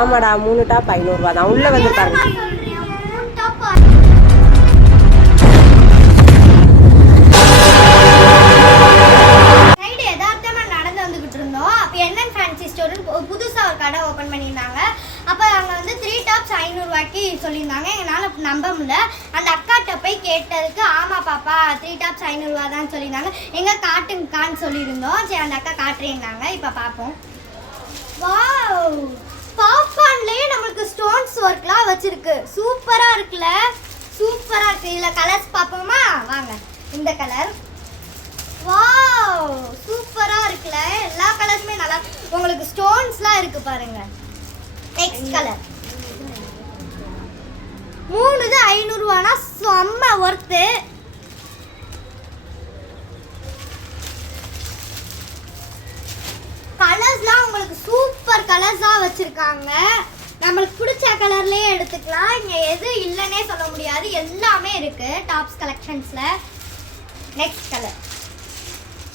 ஆமாடா 3 டாப் 500 ரூபா தான். உள்ள வந்து பாருங்க. புதுசா ஒரு கடை ஓபன் பண்ணியிருந்தாங்க. அப்ப அங்க வந்து 3 டாப்ஸ் 500 ரூபாய்க்கு சொல்லியிருந்தாங்க. எங்களால நம்ப முடியல. அந்த அக்காட்ட போய் கேட்டதுக்கு ஆமா பாப்பா 3 டாப்ஸ் 500 ரூபா தான் சொல்லியிருந்தாங்க. எங்க காட்டுங்கக்கான்னு சொல்லியிருந்தோம். சரி அந்த அக்கா காட்டுறேன்னாங்க. இப்ப பாப்போம். வாவ், பாப்கார்ன்லயே நமக்கு ஸ்டோன்ஸ் ஒர்க்லாம் வச்சிருக்கு. சூப்பரா இருக்குல்ல, சூப்பரா இருக்கு. இதுல கலர்ஸ் பாப்போமா வாங்க. இந்த கலர் வாவ் சூப்பரா இருக்குல, எல்லா கலருமே நல்லா. உங்களுக்கு ஸ்டோன்ஸ்லாம் இருக்கு பாருங்க. நெக்ஸ்ட் கலர் 3 இது 500 ரூபானா செம்ம ஒர்த்து. கலர்ஸ்லாம் உங்களுக்கு சூப்பர் கலர்ஸா வச்சிருக்காங்க. நம்மளுக்கு பிடிச்ச கலர்லயே எடுத்துக்கலாம். இங்க எது இல்லைன்னே சொல்ல முடியாது, எல்லாமே இருக்கு டாப்ஸ் கலெக்ஷன்ஸ்ல. நெக்ஸ்ட் கலர்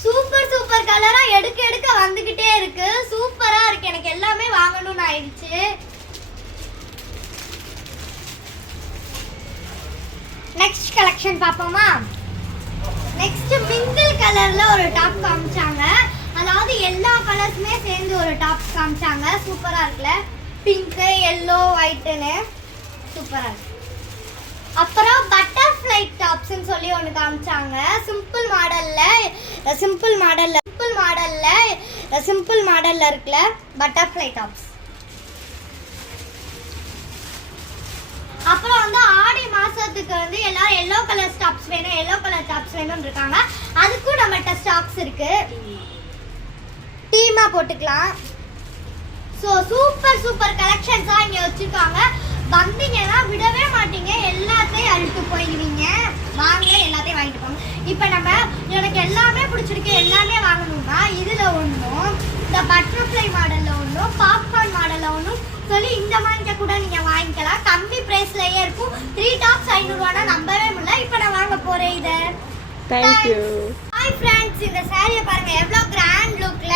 சூப்பர் சூப்பர் கலரா எடுக்க எடுக்க வந்துகிட்டே இருக்கு. சூப்பரா இருக்கு. எனக்கு எல்லாமே வாங்கணும்னு ஆயிடுச்சு. நெக்ஸ்ட் கலெக்ஷன் பாப்போமா. நெக்ஸ்ட் மிங்கிள் கலர்ல ஒரு டாப் காமிச்சாங்க. அதாவது எல்லா கலர்ஸுமே சேர்ந்து ஒரு டாப் காமிச்சாங்க. சூப்பரா இருக்குல்ல, பிங்க் எல்லோ ஒயிட்னு சூப்பரா இருக்கு. அப்புறம் பட்டர்ஃப்ளை டாப்ஸ்னு சொல்லி ஒன்று காமிச்சாங்க. சிம்பிள் மாடல்ல இருக்குல்ல பட்டர்ஃப்ளை டாப்ஸ். அப்புறம் வந்து ஆடி மாசத்துக்கு வந்து எல்லாரும் எல்லோ கலர் டாப்ஸ் வேணும்னு இருக்காங்க. அதுக்கும் நம்மகிட்ட ஸ்டாக்ஸ் இருக்கு. டீமா போட்டுக்கலாம். ஸோ சூப்பர் சூப்பர் கலெக்ஷன்ஸா இங்க வச்சிருக்காங்க. வந்தீங்கன்னா விடவே மாட்டீங்க, எல்லாத்தையும் அழுத்து போயிடுவீங்க. வாங்க எல்லாத்தையும் வாங்கிட்டு போங்க. இப்போ நம்ம எனக்கு எல்லாமே பிடிச்சிருக்கு, எல்லாமே வாங்கணும்னா இதுல ஒன்றும், இந்த பட்டர்ஃப்ளை மாடல்ல ஒன்றும், பாப்கார்ன் மாடல்ல ஒன்றும் சொல்லி இந்த மாதிரி கூட நீங்க வாங்கிக்கலாம். கம்மி பிரைஸ்லயே இருக்கும். 3 டாப்ஸ் 500 ரூபானா நம்பவே முடியல. இப்போ நான் வாங்க போறேன் இதை. தேங்க்யூ. ஹாய் ஃப்ரெண்ட்ஸ், இந்த சாரியை பாருங்க எவ்வளோ கிராண்ட் லுக்ல.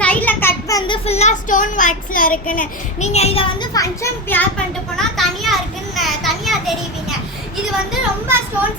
சைடில் கட் வந்து ஃபுல்லாக ஸ்டோன் ஒர்க்ஸில் இருக்குன்னு. நீங்கள் இதை வந்து ஃபங்க்ஷன் பியார் பண்ணிட்டு போனால் தனியாக இருக்குன்னு தனியாக தெரிவிங்க. இது வந்து ரொம்ப ஸ்டோன்ஸ்